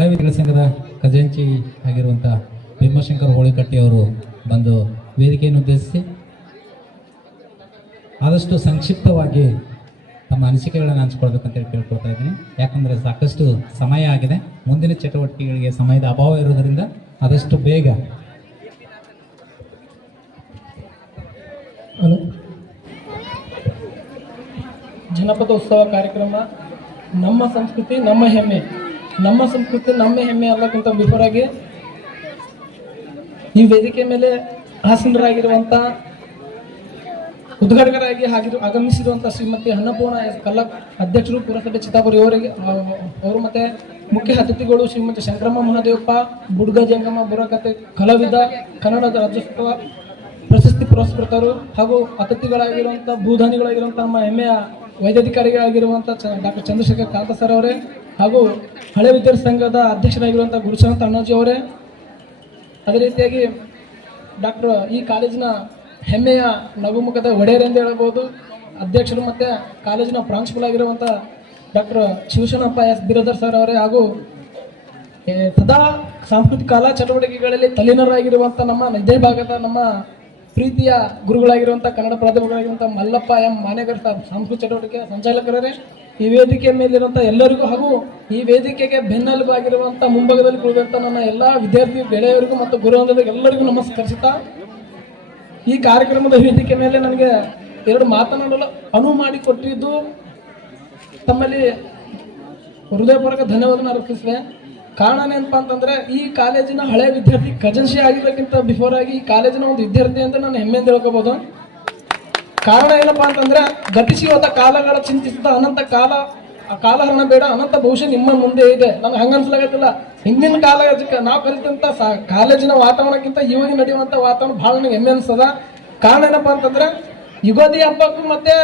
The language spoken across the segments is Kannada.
ಹಳೆ ವಿದ್ಯಾರ್ಥಿ ಸಂಘದ ಖಜಾಂಚಿ ಆಗಿರುವಂಥ ಭೀಮಶಂಕರ್ ಹೋಳಿಕಟ್ಟಿ ಅವರು ಬಂದು ವೇದಿಕೆಯನ್ನು ಉದ್ದೇಶಿಸಿ ಆದಷ್ಟು ಸಂಕ್ಷಿಪ್ತವಾಗಿ ತಮ್ಮ ಅನಿಸಿಕೆಗಳನ್ನು ಹಂಚ್ಕೊಳ್ಬೇಕಂತೇಳಿ ಕೇಳ್ಕೊಳ್ತಾ ಇದ್ದೀನಿ. ಯಾಕಂದರೆ ಸಾಕಷ್ಟು ಸಮಯ ಆಗಿದೆ. ಮುಂದಿನ ಚಟುವಟಿಕೆಗಳಿಗೆ ಸಮಯದ ಅಭಾವ ಇರೋದರಿಂದ ಆದಷ್ಟು ಬೇಗ. ಹಲೋ. ಜನಪದ ಉತ್ಸವ ಕಾರ್ಯಕ್ರಮ ನಮ್ಮ ಸಂಸ್ಕೃತಿ, ನಮ್ಮ ಹೆಮ್ಮೆ. ನಮ್ಮ ಸಂಸ್ಕೃತಿ, ನಮ್ಮ ಹೆಮ್ಮೆ ಅನ್ನೋಕ್ಕಿಂತ ಬಿಫೋರ್ ಆಗಿ ಈ ವೇದಿಕೆ ಮೇಲೆ ಆಸೀನರಾಗಿರುವಂಥ ಉದ್ಘಾಟಕರಾಗಿ ಆಗಿರು ಆಗಮಿಸಿರುವಂಥ ಶ್ರೀಮತಿ ಅನ್ನಪೂರ್ಣ ಕಲ್ಲ ಅಧ್ಯಕ್ಷರು ಪುರಸಭೆ ಚಿತ್ತಾಪುರಿ ಅವರಿಗೆ ಅವರು ಮತ್ತೆ ಮುಖ್ಯ ಅತಿಥಿಗಳು ಶ್ರೀಮತಿ ಶಂಕರಮ್ಮ ಮಹಾದೇವಪ್ಪ, ಬುಡ್ಗ ಜಂಗಮ್ಮ ಬುರಕತೆ ಕಲಾವಿದ ಕನ್ನಡದ ರಾಜ್ಯೋತ್ಸವ ಪ್ರಶಸ್ತಿ ಪುರಸ್ಕೃತರು ಹಾಗೂ ಅತಿಥಿಗಳಾಗಿರುವಂಥ ಭೂಧಾನಿಗಳಾಗಿರುವಂಥ ನಮ್ಮ ಹೆಮ್ಮೆಯ ವೈದ್ಯಾಧಿಕಾರಿಗಳಾಗಿರುವಂಥ ಚ ಡಾಕ್ಟರ್ ಚಂದ್ರಶೇಖರ್ ಕಾಂತ ಸರ್ ಅವರೇ ಹಾಗೂ ಹಳೆ ವಿದ್ಯಾರ್ಥಿ ಸಂಘದ ಅಧ್ಯಕ್ಷರಾಗಿರುವಂಥ ಗುರುಶಾಂತ ಅಣ್ಣಾಜಿ ಅವರೇ. ಅದೇ ರೀತಿಯಾಗಿ ಡಾಕ್ಟರ್ ಈ ಕಾಲೇಜಿನ ಹೆಮ್ಮೆಯ ನಗುಮುಖದ ಒಡೆಯರ್ ಎಂದು ಹೇಳಬಹುದು. ಅಧ್ಯಕ್ಷರು ಮತ್ತು ಕಾಲೇಜಿನ ಪ್ರಾಂಶುಪಾಲ ಆಗಿರುವಂಥ doctor Shivasharanappa S Birodar sir ಅವರೇ ಹಾಗೂ ಸದಾ ಸಾಂಸ್ಕೃತಿಕ ಕಲಾ ಚಟುವಟಿಕೆಗಳಲ್ಲಿ ತಲ್ಲೀನರಾಗಿರುವಂಥ ನಮ್ಮ ಇದೇ ಭಾಗದ ನಮ್ಮ ಪ್ರೀತಿಯ ಗುರುಗಳಾಗಿರುವಂಥ ಕನ್ನಡ ಪ್ರಾಧ್ಯಾಪಕರಾಗಿರುವಂಥ ಮಲ್ಲಪ್ಪ ಎಂ ಮಾನೇಗರ್ ಸಾಬ್ ಸಾಂಸ್ಕೃತಿಕ ಚಟುವಟಿಕೆ ಸಂಚಾಲಕರೇ, ಈ ವೇದಿಕೆಯ ಮೇಲಿರುವಂಥ ಎಲ್ಲರಿಗೂ ಹಾಗೂ ಈ ವೇದಿಕೆಗೆ ಬೆನ್ನೆಲುಬಾಗಿರುವಂಥ ಮುಂಭಾಗದಲ್ಲಿ ಕುಳಿತಂಥ ನನ್ನ ಎಲ್ಲ ವಿದ್ಯಾರ್ಥಿ ಗೆಳೆಯರಿಗೂ ಮತ್ತು ಗುರುವಂದರಿಗೆ ಎಲ್ಲರಿಗೂ ನಮಸ್ಕರಿಸುತ್ತಾ, ಈ ಕಾರ್ಯಕ್ರಮದ ವೇದಿಕೆ ಮೇಲೆ ನನಗೆ ಎರಡು ಮಾತನಾಡಲು ಅನುವು ಮಾಡಿಕೊಟ್ಟಿದ್ದು ತಮ್ಮಲ್ಲಿ ಹೃದಯಪೂರ್ವಕ ಧನ್ಯವಾದ ಅರ್ಪಿಸುವೆ. ಕಾರಣ ಏನಪ್ಪ ಅಂತಂದ್ರೆ, ಈ ಕಾಲೇಜಿನ ಹಳೆ ವಿದ್ಯಾರ್ಥಿ ಕಜನ್ಸಿ ಆಗಿರೋಕ್ಕಿಂತ ಬಿಫೋರ್ ಆಗಿ ಈ ಕಾಲೇಜಿನ ಒಂದು ವಿದ್ಯಾರ್ಥಿ ಅಂತ ನಾನು ಹೆಮ್ಮೆಯಿಂದ ತಿಳ್ಕೋಬಹುದು ಕಾರಣ ಏನಪ್ಪಾ ಅಂತಂದ್ರೆ ಗತಿಸಿ ಹೋದ ಕಾಲಗಳ ಚಿಂತಿಸಿದ ಅನಂತ ಕಾಲ, ಆ ಕಾಲಹರಣ ಬೇಡ, ಅನಂತ ಭವಿಷ್ಯ ನಿಮ್ಮ ಮುಂದೆ ಇದೆ. ನನಗೆ ಹಂಗ ಅನ್ಸ್ಲಾಗತ್ತಿಲ್ಲ ಹಿಂದಿನ ಕಾಲ ನಾವು ಕಲಿತಂತ ಸಾ- ಕಾಲೇಜಿನ ವಾತಾವರಣಕ್ಕಿಂತ ಇವಾಗ ನಡೆಯುವಂತ ವಾತಾವರಣ ಬಹಳ ನನಗೆ ಹೆಮ್ಮೆ ಅನ್ಸದ ಕಾರಣ ಏನಪ್ಪಾ ಅಂತಂದ್ರೆ ಯುಗಾದಿ ಹಬ್ಬಕ್ಕೂ ಮತ್ತೆ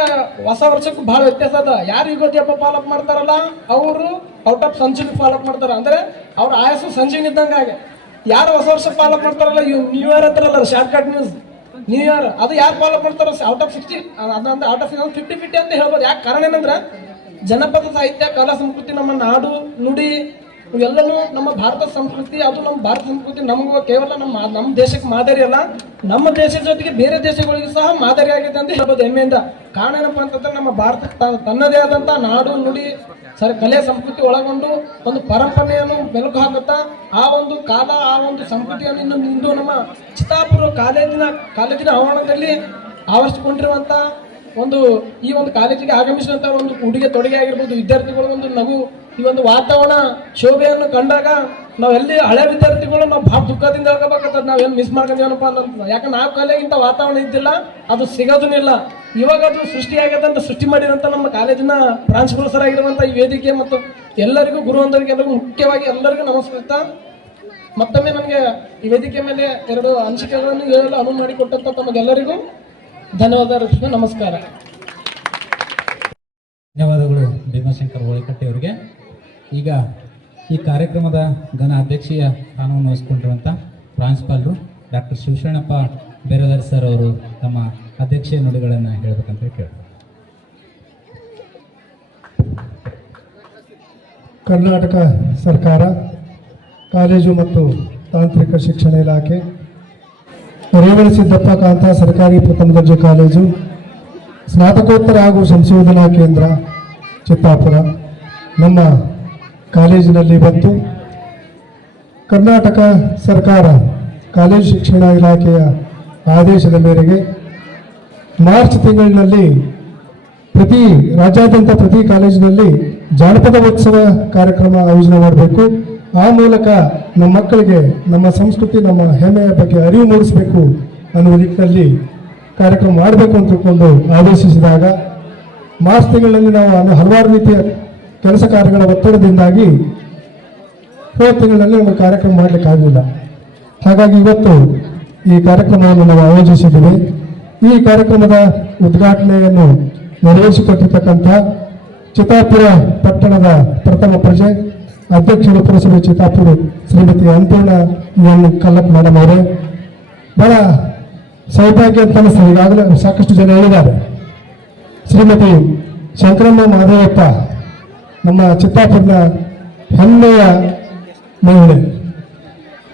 ಹೊಸ ವರ್ಷಕ್ಕೂ ಬಹಳ ವ್ಯತ್ಯಾಸ ಅದ. ಯಾರು ಯುಗಾದಿ ಹಬ್ಬ ಫಾಲೋಅಪ್ ಮಾಡ್ತಾರಲ್ಲ, ಅವರು ಔಟ್ ಆಫ್ ಸಂಜೀವಿ ಫಾಲೋಅಪ್ ಮಾಡ್ತಾರ. ಅಂದ್ರೆ ಅವ್ರ ಆಯಸ್ಸು ಸಂಜೆನ ಇದ್ದಂಗ ಹಾಗೆ ಯಾರು ಹೊಸ ವರ್ಷ ಫಾಲೋಅಪ್ ಮಾಡ್ತಾರಲ್ಲ ನ್ಯೂ ಇಯರ್ ಅಂತಾರಲ್ಲ short cut news new year ಅದು ಯಾರು ಫಾಲೋ ಮಾಡ್ತಾರ ಔಟ್ ಆಫ್ ಸಿಕ್ಸ್ಟಿ ಅದಂದ್ರೆ ಔಟ್ ಆಫ್ ಫಿಫ್ಟಿ ಫಿಫ್ಟಿ ಅಂತ ಹೇಳ್ಬೋದು. ಯಾಕೆ? ಕಾರಣ ಏನಂದ್ರೆ, ಜನಪದ ಸಾಹಿತ್ಯ, ಕಲಾ ಸಂಸ್ಕೃತಿ ನಮ್ಮ ನಾಡು ನುಡಿ ಇವೆಲ್ಲನೂ ನಮ್ಮ ಭಾರತ ಸಂಸ್ಕೃತಿ ಅದು ನಮ್ಮ ಭಾರತ ಸಂಸ್ಕೃತಿ ನಮಗೂ ಕೇವಲ ನಮ್ಮ ನಮ್ಮ ದೇಶಕ್ಕೆ ಮಾದರಿ ಅಲ್ಲ, ನಮ್ಮ ದೇಶದ ಜೊತೆಗೆ ಬೇರೆ ದೇಶಗಳಿಗೂ ಸಹ ಮಾದರಿ ಆಗಿದೆ ಅಂತ ಹೇಳ್ಬೋದು ಹೆಮ್ಮೆಯಿಂದ. ಕಾರಣ ಏನಪ್ಪ ಅಂತಂದ್ರೆ ನಮ್ಮ ಭಾರತ ತನ್ನದೇ ಆದಂತ ನಾಡು, ನುಡಿ, ಸರಿ, ಕಲೆ, ಸಂಸ್ಕೃತಿ ಒಳಗೊಂಡು ಒಂದು ಪರಂಪರೆಯನ್ನು ಬೆಳಕು ಹಾಕುತ್ತಾ, ಆ ಒಂದು ಕಾಲ, ಆ ಒಂದು ಸಂಸ್ಕೃತಿಯನ್ನು ಇನ್ನು ಇಂದು ನಮ್ಮ ಚಿತ್ತಾಪುರ ಕಾಲೇಜಿನ ಕಾಲೇಜಿನ ಆವರಣದಲ್ಲಿ ಆವರಿಸಿಕೊಂಡಿರುವಂತ ಒಂದು ಈ ಒಂದು ಕಾಲೇಜಿಗೆ ಆಗಮಿಸಿದಂಥ ಒಂದು ಉಡುಗೆ ತೊಡುಗೆ ಆಗಿರ್ಬೋದು. ವಿದ್ಯಾರ್ಥಿಗಳು ಒಂದು ನಗು ಈ ಒಂದು ವಾತಾವರಣ ಶೋಭೆಯನ್ನು ಕಂಡಾಗ ನಾವೆಲ್ಲಿ ಹಳೆ ವಿದ್ಯಾರ್ಥಿಗಳು ನಾವು ಭಾಳ ದುಃಖದಿಂದ ಹೇಳ್ಕೋಬೇಕಾಗ್ತದೆ ಏನು ಮಿಸ್ ಮಾಡ್ಕೊಂಡೇವನಪ್ಪ ಅಂತ ಯಾಕಂದ್ರೆ ನಾವು ಕಾಲೇಜಿಂತ ವಾತಾವರಣ ಇದ್ದಿಲ್ಲ, ಅದು ಸಿಗೋದನ್ನಿಲ್ಲ ಇವಾಗ ಅದು ಸೃಷ್ಟಿಯಾಗದಂತ ಸೃಷ್ಟಿ ಮಾಡಿದಂತ ನಮ್ಮ ಕಾಲೇಜಿನ ಪ್ರಾಂಶುಪಾಲ ಸರ್ ಆಗಿರುವಂತ ಈ ವೇದಿಕೆ ಮತ್ತು ಎಲ್ಲರಿಗೂ ಗುರುವಂದರಿಗೆ ಎಲ್ಲರಿಗೂ ಮುಖ್ಯವಾಗಿ ಎಲ್ಲರಿಗೂ ನಮಸ್ಕೃತ. ಮತ್ತೊಮ್ಮೆ ನನಗೆ ಈ ವೇದಿಕೆ ಮೇಲೆ ಎರಡು ಅನಿಸಿಕೆಗಳನ್ನು ಹೇಳಲು ಅನುವು ಮಾಡಿಕೊಟ್ಟಂಥ ತಮಗೆಲ್ಲರಿಗೂ ಧನ್ಯವಾದ ನಮಸ್ಕಾರ. ಧನ್ಯವಾದಗಳು ಭೀಮಶಂಕರ್ ಹೋಳಿಕಟ್ಟಿ ಅವರಿಗೆ ಈಗ ಈ ಕಾರ್ಯಕ್ರಮದ ಘನ ಅಧ್ಯಕ್ಷೀಯ ಸ್ಥಾನವನ್ನು ವಹಿಸಿಕೊಂಡಿರುವಂಥ ಪ್ರಾಂಶುಪಾಲರು ಡಾಕ್ಟರ್ ಶಿವಶರಣಪ್ಪ ಬೇರೆದಾರ್ ಸರ್ ಅವರು ತಮ್ಮ ಅಧ್ಯಕ್ಷೀಯ ನುಡಿಗಳನ್ನು ಹೇಳಬೇಕಂತ ಕೇಳ್ತಾರೆ ಕರ್ನಾಟಕ ಸರ್ಕಾರ, ಕಾಲೇಜು ಮತ್ತು ತಾಂತ್ರಿಕ ಶಿಕ್ಷಣ ಇಲಾಖೆ, ರೇವಣ ಸಿದ್ದಪ್ಪ ಕಾಂತ ಸರ್ಕಾರಿ ಪ್ರಥಮ ದರ್ಜೆ ಕಾಲೇಜು, ಸ್ನಾತಕೋತ್ತರ ಹಾಗೂ ಸಂಶೋಧನಾ ಕೇಂದ್ರ ಚಿತ್ತಾಪುರ, ನಮ್ಮ ಕಾಲೇಜಿನಲ್ಲಿ ಬಂತು ಕರ್ನಾಟಕ ಸರ್ಕಾರ ಕಾಲೇಜು ಶಿಕ್ಷಣ ಇಲಾಖೆಯ ಆದೇಶದ ಮೇರೆಗೆ ಮಾರ್ಚ್ ತಿಂಗಳಿನಲ್ಲಿ ಪ್ರತಿ ರಾಜ್ಯಾದ್ಯಂತ ಪ್ರತಿ ಕಾಲೇಜಿನಲ್ಲಿ ಜಾನಪದ ಉತ್ಸವ ಕಾರ್ಯಕ್ರಮ ಆಯೋಜನೆ ಮಾಡಬೇಕು. ಆ ಮೂಲಕ ನಮ್ಮ ಮಕ್ಕಳಿಗೆ, ನಮ್ಮ ಸಂಸ್ಕೃತಿ, ನಮ್ಮ ಹೆಮ್ಮೆಯ ಬಗ್ಗೆ ಅರಿವು ಮೂಡಿಸಬೇಕು ಅನ್ನುವ ನಿಟ್ಟಿನಲ್ಲಿ ಕಾರ್ಯಕ್ರಮ ಮಾಡಬೇಕು ಅಂತ ತಿಳ್ಕೊಂಡು ಆದೇಶಿಸಿದಾಗ ಮಾರ್ಚ್ ತಿಂಗಳಲ್ಲಿ ನಾವು ಹಲವಾರು ರೀತಿಯ ಕೆಲಸ ಕಾರ್ಯಗಳ ಒತ್ತಡದಿಂದಾಗಿ ಹೋದ ತಿಂಗಳಲ್ಲಿ ಒಂದು ಕಾರ್ಯಕ್ರಮ ಮಾಡಲಿಕ್ಕಾಗಲಿಲ್ಲ ಹಾಗಾಗಿ ಇವತ್ತು ಈ ಕಾರ್ಯಕ್ರಮವನ್ನು ನಾವು ಆಯೋಜಿಸಿದ್ದೀವಿ. ಈ ಕಾರ್ಯಕ್ರಮದ ಉದ್ಘಾಟನೆಯನ್ನು ನೆರವೇರಿಸಿಕೊಟ್ಟಿರ್ತಕ್ಕಂಥ ಚಿತ್ತಾಪುರ ಪಟ್ಟಣದ ಪ್ರಥಮ ಪ್ರಜೆ ಅಧ್ಯಕ್ಷರು ಪುರಸಭೆ ಚಿತ್ತಾಪುರ ಶ್ರೀಮತಿ ಅನ್ನಪೂರ್ಣ ಎನ್ ಕಲ್ಲಪ್ಪ ಮೇಡಮ್ ಅವರೇ. ಬಹಳ ಸೌಭಾಗ್ಯ ಅಂತ ಅನಿಸ್ತದೆ ಈಗಾಗಲೇ ಸಾಕಷ್ಟು ಜನ ಹೇಳಿದ್ದಾರೆ. ಶ್ರೀಮತಿ ಶಂಕರಮ್ಮ ಮಹದೇವಪ್ಪ ನಮ್ಮ ಚಿತ್ತಾಪುರದ ಹೆಮ್ಮೆಯ ಮಹಿಳೆ.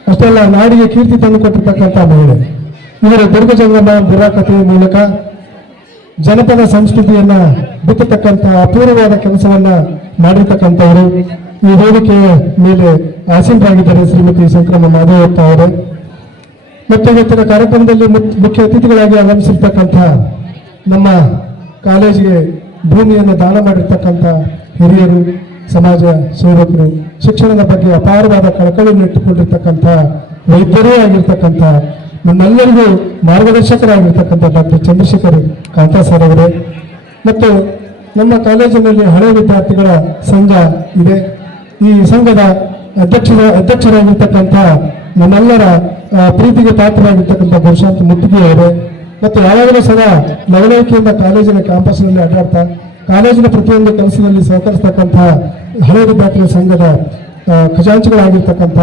ಅಷ್ಟೆಲ್ಲ ನಾಡಿಗೆ ಕೀರ್ತಿ ತಂದುಕೊಟ್ಟಿರ್ತಕ್ಕಂಥ ಮಹಿಳೆ. ಇವರ ದುರ್ಗ ಜಂಗಮ ಬುರಾಕಥೆಯ ಮೂಲಕ ಜನಪದ ಸಂಸ್ಕೃತಿಯನ್ನ ಬಿತ್ತತಕ್ಕಂಥ ಅಪೂರ್ವವಾದ ಕೆಲಸವನ್ನ ಮಾಡಿರ್ತಕ್ಕಂಥವರು. ಈ ವೇದಿಕೆಯ ಮೇಲೆ ಆಸೀನರಾಗಿದ್ದಾರೆ ಶ್ರೀಮತಿ ಸಂಕ್ರಮ ಮಾಧವಪ್ಪ ಅವರು. ಮತ್ತು ಇವತ್ತಿನ ಕಾರ್ಯಕ್ರಮದಲ್ಲಿ ಮುಖ್ಯ ಅತಿಥಿಗಳಾಗಿ ಆಗಮಿಸಿರ್ತಕ್ಕಂಥ ನಮ್ಮ ಕಾಲೇಜಿಗೆ ಭೂಮಿಯನ್ನು ದಾನ ಮಾಡಿರ್ತಕ್ಕಂಥ ಹಿರಿಯರು, ಸಮಾಜ ಸೇವಕರು, ಶಿಕ್ಷಣದ ಬಗ್ಗೆ ಅಪಾರವಾದ ಕಳಕಳಿಯನ್ನು ಇಟ್ಟುಕೊಂಡಿರ್ತಕ್ಕಂಥ ವೈದ್ಯರೇ ಆಗಿರ್ತಕ್ಕಂಥ ನಮ್ಮೆಲ್ಲರಿಗೂ ಮಾರ್ಗದರ್ಶಕರಾಗಿರ್ತಕ್ಕಂಥ ಡಾಕ್ಟರ್ ಚಂದ್ರಶೇಖರ್ ಕಾಂತಾ ಸರ್ ಅವರೇ. ಮತ್ತು ನಮ್ಮ ಕಾಲೇಜಿನಲ್ಲಿ ಹಳೆ ವಿದ್ಯಾರ್ಥಿಗಳ ಸಂಘ ಇದೆ. ಈ ಸಂಘದ ಅಧ್ಯಕ್ಷರ ಅಧ್ಯಕ್ಷರಾಗಿರ್ತಕ್ಕಂಥ ನಮ್ಮೆಲ್ಲರ ಪ್ರೀತಿಗೆ ಪಾತ್ರರಾಗಿರ್ತಕ್ಕಂಥ ಗುರುಶಾಂತ್ ಮುತ್ತಿಗೆ ಅವರೇ ಮತ್ತು ಯಾವಾಗಲೂ ಸದಾ ಲವಲವಿಕೆಯಿಂದ ಕಾಲೇಜಿನ ಕ್ಯಾಂಪಸ್ನಲ್ಲಿ ಅಡ್ಡಾಡ್ತಾ ಕಾಲೇಜಿನ ಪ್ರತಿಯೊಂದು ಕೆಲಸದಲ್ಲಿ ಸಹಕರಿಸ್ತಕ್ಕಂಥ ಹಳೆ ವಿದ್ಯಾರ್ಥಿಗಳ ಸಂಘದ ಖಜಾಂಚಿಗಳಾಗಿರ್ತಕ್ಕಂಥ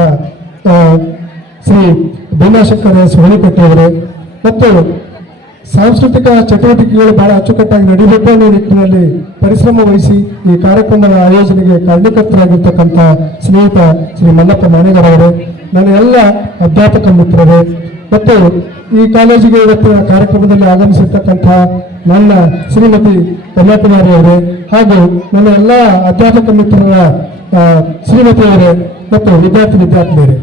ಶ್ರೀ ಭೀಮಾಶಂಕರ ಹೊಳಿಕಟ್ಟೆಯವರೇ ಮತ್ತು ಸಾಂಸ್ಕೃತಿಕ ಚಟುವಟಿಕೆಗಳು ಬಹಳ ಅಚ್ಚುಕಟ್ಟಾಗಿ ನಡೆಯಬೇಕು ಅನ್ನೋ ನಿಟ್ಟಿನಲ್ಲಿ ಪರಿಶ್ರಮ ವಹಿಸಿ ಈ ಕಾರ್ಯಕ್ರಮದ ಆಯೋಜನೆಗೆ ಕಾರಣಕರ್ತರಾಗಿರ್ತಕ್ಕಂಥ ಸ್ನೇಹಿತ ಶ್ರೀ ಮಲ್ಲಪ್ಪ ಮಾನೇಗರವರು ಅವರೇ ನನ್ನ ಎಲ್ಲ ಅಧ್ಯಾಪಕ ಮಿತ್ರರೇ ಮತ್ತು ಈ ಕಾಲೇಜಿಗೆ ಇವತ್ತಿನ ಕಾರ್ಯಕ್ರಮದಲ್ಲಿ ಆಗಮಿಸಿರ್ತಕ್ಕಂಥ ನನ್ನ ಶ್ರೀಮತಿ ಕನ್ಯಾಕುಮಾರಿ ಅವರೇ ಹಾಗೂ ನನ್ನ ಎಲ್ಲ ಅಧ್ಯಾಪಕ ಮಿತ್ರರ ಶ್ರೀಮತಿಯವರೇ ಮತ್ತು ವಿದ್ಯಾರ್ಥಿ ವಿದ್ಯಾರ್ಥಿನಿಯರೇ.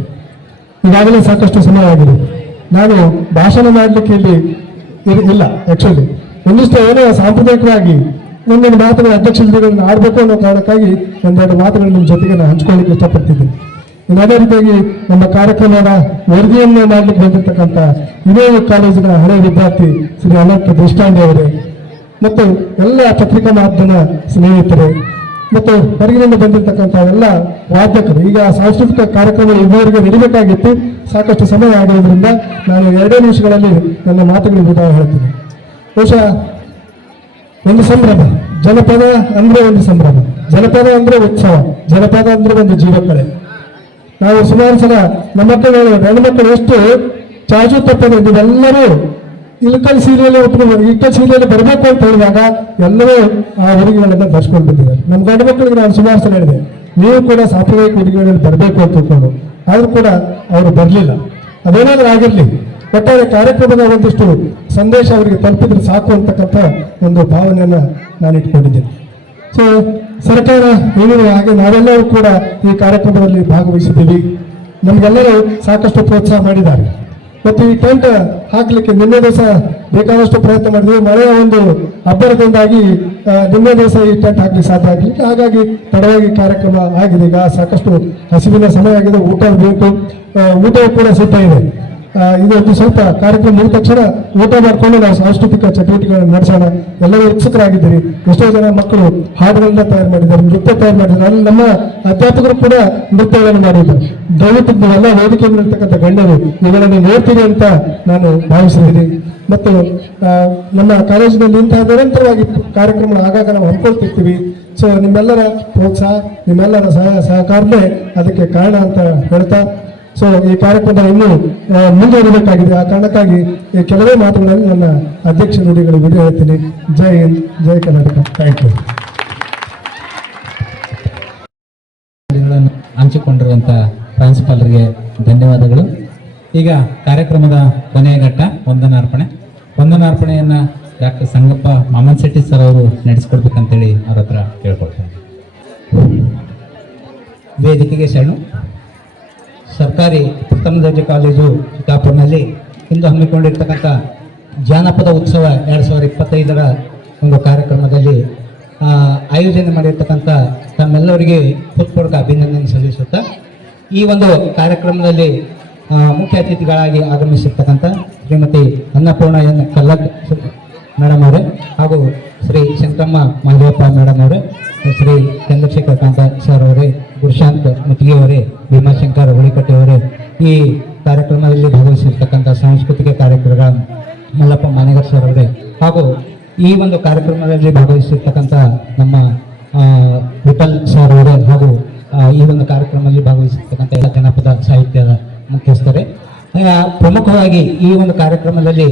ಈಗಾಗಲೇ ಸಾಕಷ್ಟು ಸಮಯ ಆಗಿದೆ. ನಾನು ಭಾಷಣ ಮಾಡಲಿಕ್ಕೆ ಇಲ್ಲಿ ಇಲ್ಲ ಆ್ಯಕ್ಚುಲಿ ಒಂದಿಷ್ಟು ಏನೋ ಸಾಂಪ್ರದಾಯಿಕವಾಗಿ ಒಂದೊಂದು ಮಾತುಗಳ ಅಧ್ಯಕ್ಷತೆಗಳನ್ನು ಆಡಬೇಕು ಅನ್ನೋ ಕಾರಣಕ್ಕಾಗಿ ಒಂದೆರಡು ಮಾತುಗಳು ನಿಮ್ಮ ಜೊತೆಗೆ ನಾನು ಹಂಚ್ಕೊಳ್ಳಿಕ್ಕೆ ಇಷ್ಟಪಡ್ತಿದ್ದೀನಿ. ಅದೇ ರೀತಿಯಾಗಿ ನಮ್ಮ ಕಾರ್ಯಕ್ರಮದ ವರದಿಯನ್ನು ಮಾಡಲಿಕ್ಕೆ ಬಂದಿರತಕ್ಕಂಥ ಇದೇ ಕಾಲೇಜಿನ ಹಳೆ ವಿದ್ಯಾರ್ಥಿ ಶ್ರೀ ಅನಂತ ದೇಶಪಾಂಡೆ ಅವರೇ, ಮತ್ತು ಎಲ್ಲ ಪತ್ರಿಕಾ ಮಾಧ್ಯಮ ಸ್ನೇಹಿತರು, ಮತ್ತು ಹೊರಗಿನಿಂದ ಬಂದಿರತಕ್ಕಂಥ ಎಲ್ಲ ವಾದ್ಯಕರು ಈಗ ಸಾಂಸ್ಕೃತಿಕ ಕಾರ್ಯಕ್ರಮ ಇದುವರೆಗೆ ನಡೀಬೇಕಾಗಿತ್ತು. ಸಾಕಷ್ಟು ಸಮಯ ಆಗಿರೋದ್ರಿಂದ ನಾನು ಎರಡೇ ನಿಮಿಷಗಳಲ್ಲಿ ನನ್ನ ಮಾತುಗಳಿಗೆ ವಿಧಾನ ಹೇಳ್ತೀನಿ. ಬಹುಶಃ ಒಂದು ಸಂಭ್ರಮ, ಜನಪದ ಅಂದ್ರೆ ಒಂದು ಸಂಭ್ರಮ, ಜನಪದ ಅಂದ್ರೆ ಉತ್ಸವ, ಜನಪದ ಅಂದ್ರೆ ಒಂದು ಜೀವಕಳೆ ನಾವು ಸುಮಾರು ಸಲ ನಮ್ಮ ಮಕ್ಕಳು ಗಂಡು ಮಕ್ಕಳು ಎಷ್ಟು ಚಾಚು ತಪ್ಪದೆ ಇದೆಲ್ಲರೂ ಇಳಕಲ್ ಸೀರೆಯಲ್ಲಿ ಉಟ್ಕೊಂಡು ಇಳಕಲ್ ಸೀರೆಯಲ್ಲಿ ಬರಬೇಕು ಅಂತ ಹೇಳಿದಾಗ ಎಲ್ಲರೂ ಆ ಹುಡುಗಿಗಳನ್ನ ಧರಿಸ್ಕೊಂಡು ಬಿಟ್ಟಿದ್ದಾರೆ. ನಮ್ಮ ಗಂಡು ಮಕ್ಕಳಿಗೆ ನಾನು ಸುಮಾರು ಸಲ ಹೇಳಿದೆ, ನೀವು ಕೂಡ ಸಾಂಪ್ರದಾಯಿಕ ಹುಡುಗಿಗಳಲ್ಲಿ ಬರಬೇಕು ಅಂತ ತಿಳ್ಕೊಂಡು ಆದರೂ ಕೂಡ ಅವರು ಬರಲಿಲ್ಲ. ಅದೇನಾದ್ರೂ ಆಗಿರಲಿ, ಒಟ್ಟಾರೆ ಕಾರ್ಯಕ್ರಮದ ಒಂದಿಷ್ಟು ಸಂದೇಶ ಅವರಿಗೆ ತಲುಪಿದ್ರೆ ಸಾಕು ಅಂತಕ್ಕಂಥ ಒಂದು ಭಾವನೆಯನ್ನ ನಾನು ಇಟ್ಕೊಂಡಿದ್ದೇನೆ ಸೊ ಸರ್ಕಾರ ಹೇಳಿರುವ ಹಾಗೆ ನಾವೆಲ್ಲರೂ ಕೂಡ ಈ ಕಾರ್ಯಕ್ರಮದಲ್ಲಿ ಭಾಗವಹಿಸಿದ್ದೀವಿ. ನಮಗೆಲ್ಲರೂ ಸಾಕಷ್ಟು ಪ್ರೋತ್ಸಾಹ ಮಾಡಿದ್ದಾರೆ. ಮತ್ತು ಈ ಟೆಂಟ್ ಹಾಕಲಿಕ್ಕೆ ನಿನ್ನೆ ದಿವಸ ಬೇಕಾದಷ್ಟು ಪ್ರಯತ್ನ ಮಾಡಿದ್ವಿ. ಮಳೆಯ ಒಂದು ಅಬ್ಬರದಿಂದಾಗಿ ನಿನ್ನೆ ದಿವಸ ಈ ಟೆಂಟ್ ಹಾಕಲಿಕ್ಕೆ ಸಾಧ್ಯ ಆಗಲಿಕ್ಕೆ ಹಾಗಾಗಿ ತಡವಾಗಿ ಕಾರ್ಯಕ್ರಮ ಆಗಿದೆ. ಈಗ ಸಾಕಷ್ಟು ಹಸಿವಿನ ಸಮಯ ಆಗಿದೆ. ಊಟ ಬೇಕು ಊಟ ಊಟವೂ ಕೂಡ ಸಿದ್ಧ ಇದೆ. ಆ, ಇದು ಒಂದು ಸ್ವಲ್ಪ ಕಾರ್ಯಕ್ರಮ ಮುಗಿದ ತಕ್ಷಣ ಊಟ ಮಾಡಿಕೊಂಡು ನಾವು ಸಾಂಸ್ಕೃತಿಕ ಚಟುವಟಿಕೆಗಳನ್ನು ನಡೆಸೋಣ. ಎಲ್ಲರೂ ಉತ್ಸುಕರಾಗಿದ್ದೀರಿ. ಎಷ್ಟೋ ಜನ ಮಕ್ಕಳು ಹಾಡುಗಳನ್ನ ತಯಾರು ಮಾಡಿದ್ದಾರೆ ನೃತ್ಯ ತಯಾರು ಮಾಡಿದ್ದಾರೆ. ಅಲ್ಲಿ ನಮ್ಮ ಅಧ್ಯಾಪಕರು ಕೂಡ ನೃತ್ಯಗಳನ್ನು ಮಾಡಿದ್ದಾರೆ ದಯವಿಟ್ಟು ನೀವೆಲ್ಲ ವೇದಿಕೆ ಇರ್ತಕ್ಕಂಥ ಗಣ್ಯರು ಇವುಗಳನ್ನು ನೋಡ್ತೀರಿ ಅಂತ ನಾನು ಭಾವಿಸಿದ್ದೀನಿ ಮತ್ತು ನಮ್ಮ ಕಾಲೇಜಿನಲ್ಲಿ ಇಂತಹ ನಿರಂತರವಾಗಿ ಕಾರ್ಯಕ್ರಮ ಆಗಾಗ ನಾವು ಹಮ್ಮಿಕೊಳ್ತಿರ್ತೀವಿ. ಸೊ ನಿಮ್ಮೆಲ್ಲರ ಪ್ರೋತ್ಸಾಹ ನಿಮ್ಮೆಲ್ಲರ ಸಹ ಸಹಕಾರನೇ ಅದಕ್ಕೆ ಕಾರಣ ಅಂತ ಹೇಳ್ತಾ ಸೊ ಈ ಕಾರ್ಯಕ್ರಮ ಇನ್ನೂ ಮುಂದುವರಿಬೇಕಾಗಿದೆ. ಆ ಕಾರಣಕ್ಕಾಗಿ ಈ ಕೆಲವೇ ಮಾತುಗಳಲ್ಲಿ ನನ್ನ ಅಧ್ಯಕ್ಷ ನುಡಿಗಳು ಜಯ ಹೇಳ್ತೀನಿ. ಜೈ ಹಿಂದ್ ಜೈ ಕರ್ನಾಟಕ. ಥ್ಯಾಂಕ್ ಯು ಹಂಚಿಕೊಂಡಿರುವಂತಹ ಹಂಚಿಕೊಂಡಿರುವಂಥ ಪ್ರಾಂಶುಪಾಲರಿಗೆ ಧನ್ಯವಾದಗಳು. ಈಗ ಕಾರ್ಯಕ್ರಮದ ಕೊನೆಯ ಘಟ್ಟ ವಂದನಾರ್ಪಣೆ. ವಂದನಾರ್ಪಣೆಯನ್ನ ಡಾಕ್ಟರ್ ಸಂಗಪ್ಪ ಮಾಮನ್ ಶೆಟ್ಟಿ ಸರ್ ಅವರು ನಡೆಸ್ಕೊಡ್ಬೇಕಂತೇಳಿ ಅವ್ರ ಹತ್ರ ಕೇಳ್ಕೊಳ್ತಾರೆ ವೇದಿಕೆಗೆ ಶರಣು. ಸರ್ಕಾರಿ ಪ್ರಥಮ ದರ್ಜೆ ಕಾಲೇಜು ಚಿತ್ತಾಪುರ್ನಲ್ಲಿ ಇಂದು ಹಮ್ಮಿಕೊಂಡಿರ್ತಕ್ಕಂಥ ಜಾನಪದ ಉತ್ಸವ ಎರಡು ಸಾವಿರದ ಇಪ್ಪತ್ತೈದರ ಒಂದು ಕಾರ್ಯಕ್ರಮದಲ್ಲಿ ಆಯೋಜನೆ ಮಾಡಿರ್ತಕ್ಕಂಥ ತಮ್ಮೆಲ್ಲರಿಗೆ ಹೃತ್ಪೂರ್ವಕ ಅಭಿನಂದನೆ ಸಲ್ಲಿಸುತ್ತಾ, ಈ ಒಂದು ಕಾರ್ಯಕ್ರಮದಲ್ಲಿ ಮುಖ್ಯ ಅತಿಥಿಗಳಾಗಿ ಆಗಮಿಸಿರ್ತಕ್ಕಂಥ ಶ್ರೀಮತಿ ಅನ್ನಪೂರ್ಣ ಎನ್ ಕಲ್ಲಕ್ ಮೇಡಮ್ ಅವರೇ, ಹಾಗೂ ಶ್ರೀ ಶಂಕರಮ್ಮ ಮಹದೇವಪ್ಪ ಮೇಡಮ್ ಅವರೇ, ಶ್ರೀ ಚಂದ್ರಶೇಖರ್ ಕಾಂತ ಸರ್ ಅವರೇ, ಗುರುಶಾಂತ್ ಮುತ್ತಿಗೆ ಅವರೇ, ಭೀಮಾಶಂಕರ್ ಹುಳಿಕಟ್ಟೆ ಅವರೇ, ಈ ಕಾರ್ಯಕ್ರಮದಲ್ಲಿ ಭಾಗವಹಿಸಿರ್ತಕ್ಕಂಥ ಸಾಂಸ್ಕೃತಿಕ ಕಾರ್ಯಕ್ರಮ ಮಲ್ಲಪ್ಪ ಮಾನೇಗರ್ ಸರ್ ಅವರೇ, ಹಾಗೂ ಈ ಒಂದು ಕಾರ್ಯಕ್ರಮದಲ್ಲಿ ಭಾಗವಹಿಸಿರ್ತಕ್ಕಂಥ ನಮ್ಮ ವಿಠಲ್ ಸರ್ ಅವರೇ, ಹಾಗೂ ಈ ಒಂದು ಕಾರ್ಯಕ್ರಮದಲ್ಲಿ ಭಾಗವಹಿಸಿರ್ತಕ್ಕಂಥ ಎಲ್ಲ ಜನಪದ ಸಾಹಿತ್ಯದ ಮುಖ್ಯಸ್ಥರೇ ಪ್ರಮುಖವಾಗಿ ಈ ಒಂದು ಕಾರ್ಯಕ್ರಮದಲ್ಲಿ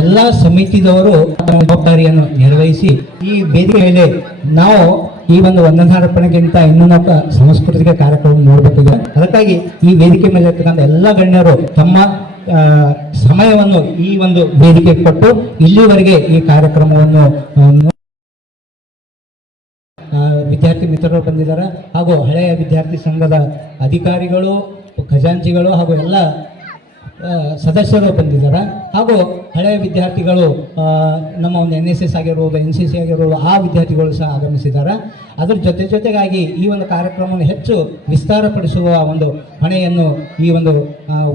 ಎಲ್ಲ ಸಮಿತಿದವರು ತಮ್ಮ ಜವಾಬ್ದಾರಿಯನ್ನು ನಿರ್ವಹಿಸಿ, ಈ ವೇದಿಕೆ ಮೇಲೆ ನಾವು ಈ ಒಂದು ವಂದನಾರ್ಪಣೆಗಿಂತ ಇನ್ನೂ ನಾವು ಸಾಂಸ್ಕೃತಿಕ ಕಾರ್ಯಕ್ರಮ ನೋಡಬೇಕಿದೆ. ಅದಕ್ಕಾಗಿ ಈ ವೇದಿಕೆ ಮೇಲೆ ಇರ್ತಕ್ಕಂಥ ಎಲ್ಲ ಗಣ್ಯರು ತಮ್ಮ ಸಮಯವನ್ನು ಈ ಒಂದು ವೇದಿಕೆ ಕೊಟ್ಟು ಇಲ್ಲಿವರೆಗೆ ಈ ಕಾರ್ಯಕ್ರಮವನ್ನು ವಿದ್ಯಾರ್ಥಿ ಮಿತ್ರರು ಬಂದಿದ್ದಾರೆ. ಹಾಗೂ ಹಳೆಯ ವಿದ್ಯಾರ್ಥಿ ಸಂಘದ ಅಧಿಕಾರಿಗಳು, ಖಜಾಂಚಿಗಳು ಹಾಗೂ ಎಲ್ಲ ಸದಸ್ಯರು ಬಂದಿದ್ದಾರೆ. ಹಾಗೂ ಹಳೆಯ ವಿದ್ಯಾರ್ಥಿಗಳು ನಮ್ಮ ಒಂದು ಎನ್ ಎಸ್ ಎಸ್ ಆಗಿರ್ಬೋದು ಎನ್ ಸಿ ಸಿ ಆಗಿರ್ಬೋದು, ಆ ವಿದ್ಯಾರ್ಥಿಗಳು ಸಹ ಆಗಮಿಸಿದ್ದಾರೆ. ಅದರ ಜೊತೆ ಜೊತೆಗಾಗಿ ಈ ಒಂದು ಕಾರ್ಯಕ್ರಮವನ್ನು ಹೆಚ್ಚು ವಿಸ್ತಾರಪಡಿಸುವ ಒಂದು ಹೊಣೆಯನ್ನು ಈ ಒಂದು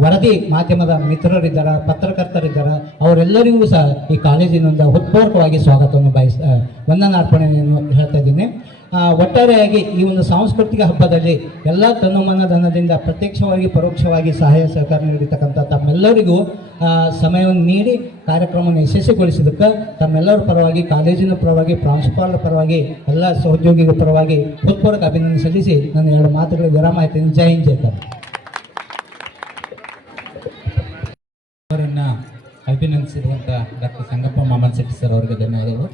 ವರದಿ ಮಾಧ್ಯಮದ ಮಿತ್ರರಿದ್ದಾರೆ, ಪತ್ರಕರ್ತರಿದ್ದಾರೆ. ಅವರೆಲ್ಲರಿಗೂ ಸಹ ಈ ಕಾಲೇಜಿನಿಂದ ಹೃತ್ಪೂರ್ವಕವಾಗಿ ಸ್ವಾಗತವನ್ನು ಬಯಸ್ ವಂದನಾರ್ಪಣೆಯನ್ನು ಹೇಳ್ತಾ ಇದ್ದೀನಿ. ಒಟ್ಟಾರೆಯಾಗಿ ಈ ಒಂದು ಸಾಂಸ್ಕೃತಿಕ ಹಬ್ಬದಲ್ಲಿ ಎಲ್ಲ ತನುಮನ ಧನದಿಂದ ಪ್ರತ್ಯಕ್ಷವಾಗಿ, ಪರೋಕ್ಷವಾಗಿ ಸಹಾಯ ಸಹಕಾರ ನೀಡಿರ್ತಕ್ಕಂಥ ತಮ್ಮೆಲ್ಲರಿಗೂ ಸಮಯವನ್ನು ನೀಡಿ ಕಾರ್ಯಕ್ರಮವನ್ನು ಯಶಸ್ವಿಗೊಳಿಸಿದಕ್ಕೆ ತಮ್ಮೆಲ್ಲರ ಪರವಾಗಿ, ಕಾಲೇಜಿನ ಪರವಾಗಿ, ಪ್ರಾಂಶುಪಾಲರ ಪರವಾಗಿ, ಎಲ್ಲ ಸಹೋದ್ಯೋಗಿಗಳ ಪರವಾಗಿ ಹೃತ್ಪೂರ್ವಕ ಅಭಿನಂದನೆ ಸಲ್ಲಿಸಿ ನನ್ನ ಎರಡು ಮಾತುಗಳ ವಿರಾಮ ಆಯ್ತೀನಿ ಜೈ ಹಿಂದ್, ಜೈ ಅವರನ್ನ ಅಭಿನಂದಿಸಿರುವಂಥ ಡಾಕ್ಟರ್ ಸಂಗಪ್ಪ ಮಾಮನ್ ಶೆಟ್ಟಿ ಸರ್ ಅವರಿಗೆ ಧನ್ಯವಾದಗಳು.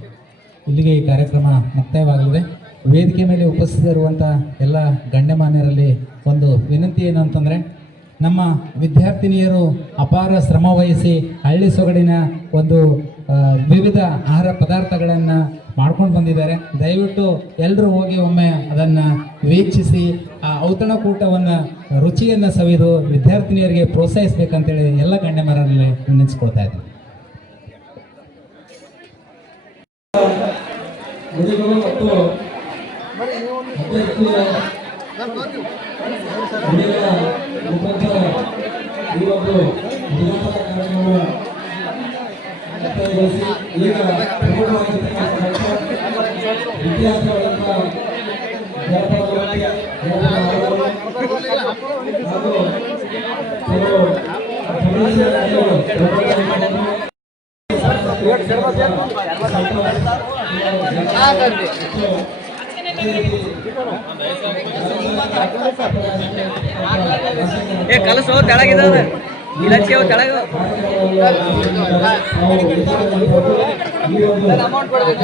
ಇಲ್ಲಿಗೆ ಈ ಕಾರ್ಯಕ್ರಮ ಮುಕ್ತಾಯವಾಗಲಿದೆ. ವೇದಿಕೆ ಮೇಲೆ ಉಪಸ್ಥಿತರಿರುವಂಥ ಎಲ್ಲ ಗಣ್ಯಮಾನ್ಯರಲ್ಲಿ ಒಂದು ವಿನಂತಿ ಏನು ಅಂತಂದರೆ, ನಮ್ಮ ವಿದ್ಯಾರ್ಥಿನಿಯರು ಅಪಾರ ಶ್ರಮ ವಹಿಸಿ ಹಳ್ಳಿ ಸೊಗಡಿನ ಒಂದು ವಿವಿಧ ಆಹಾರ ಪದಾರ್ಥಗಳನ್ನು ಮಾಡ್ಕೊಂಡು ಬಂದಿದ್ದಾರೆ. ದಯವಿಟ್ಟು ಎಲ್ಲರೂ ಹೋಗಿ ಒಮ್ಮೆ ಅದನ್ನು ವೀಕ್ಷಿಸಿ, ಆ ಔತಣಕೂಟವನ್ನು ರುಚಿಯನ್ನು ಸವಿದು ವಿದ್ಯಾರ್ಥಿನಿಯರಿಗೆ ಪ್ರೋತ್ಸಾಹಿಸಬೇಕಂತೇಳಿ ಎಲ್ಲ ಗಣ್ಯಮರಲ್ಲಿ ವಿನಂತಿಸ್ಕೊಳ್ತಾ ಇದ್ದೀನಿ. ಮತ್ತು ಈ ಒಂದು ವಿಧಾನಸಭಾ ಕಾರ್ಯಕ್ರಮವನ್ನು ಮುಕ್ತಾಯಗೊಳಿಸಿ ಈಗ ಪ್ರಮುಖವಾಗಿರ್ತಕ್ಕಂಥ ವಿದ್ಯಾರ್ಥಿಗಳಂತ ಜನಪದ ಏ ಕಲಸು ತೆಳಗಿದ ಇಲಚ್ಚಿ ಅವು ತೆಳಗ. ಅಮೌಂಟ್ ಕೊಡ್ಬೇಕು.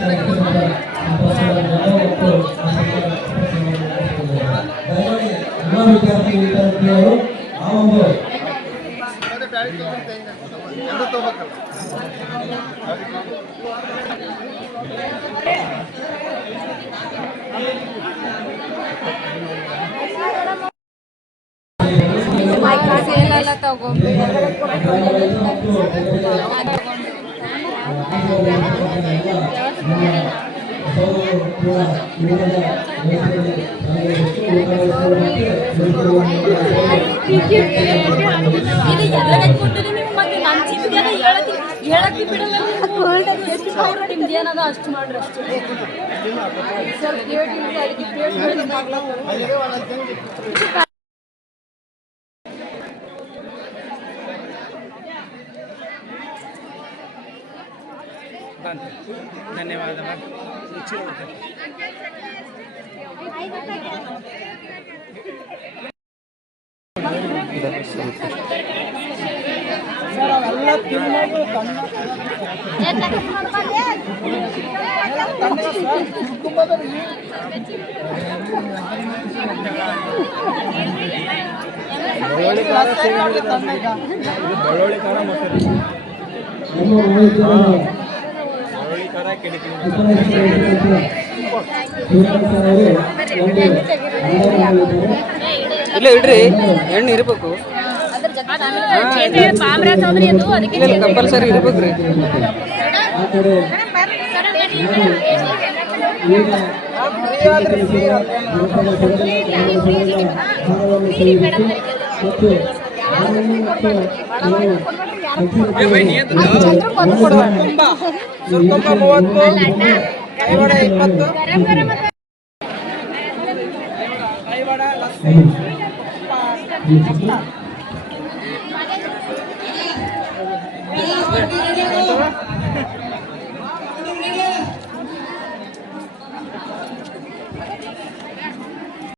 ಎಲ್ಲ ವಿದ್ಯಾರ್ಥಿ ವಿದ್ಯಾರ್ಥಿಗಳು ಆ ಒಂದು ಸೇಲೆಲ್ಲ ತಗೊಂಡು ಇದು ಎಲ್ಲದಕ್ಕೆ ಕೊಟ್ಟಿದ್ದು ನೀವು ಮತ್ತೆ ನನ್ನ ಚಿಂತೆನ ಹೇಳಕ್ಕೆ ಬಿಡಲ್ಲ ನಿಮ್ದು ಏನದ ಅಷ್ಟು ಮಾಡ್ರಿ ಅಷ್ಟು ಸ್ವಲ್ಪ ಪ್ಲೇಟ್ ಧನ್ಯವಾದ ಬೆಳ್ಳುಳ್ಳಿ ಮಾಹಿತಿಯನ್ನು ಇಲ್ಲ ಇಡ್ರಿ. ಎಣ್ಣೆ ಇರ್ಬೇಕು. ಕಂಪಲ್ಸರಿ ಇರ್ಬೇಕ್ರಿ ಮತ್ತು ಹಾಲನ್ನು ಮತ್ತು ತುಂಬ ಸುತ್ತೊಂಬ ಮೂವತ್ತು ಕೈವಾಡ ಇಪ್ಪತ್ತು ಕೈವಾಡ ಲಸ್ಸಿ